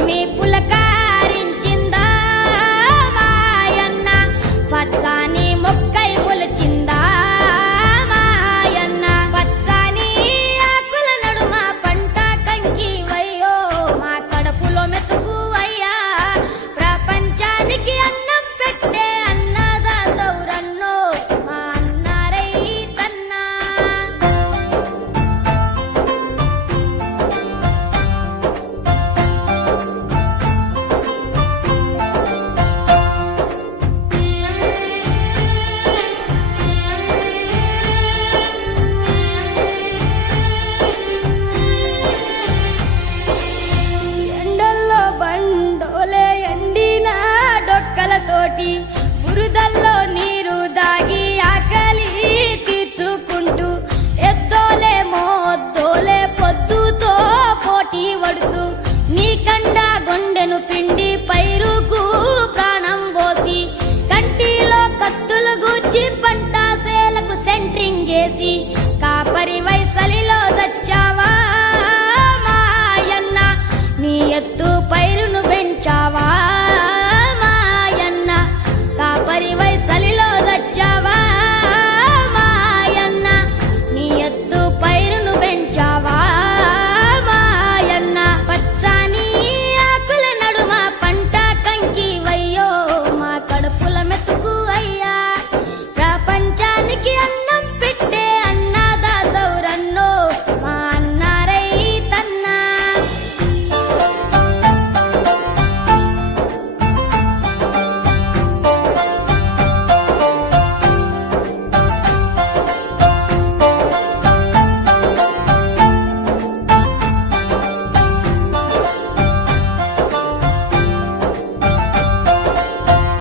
me pula You.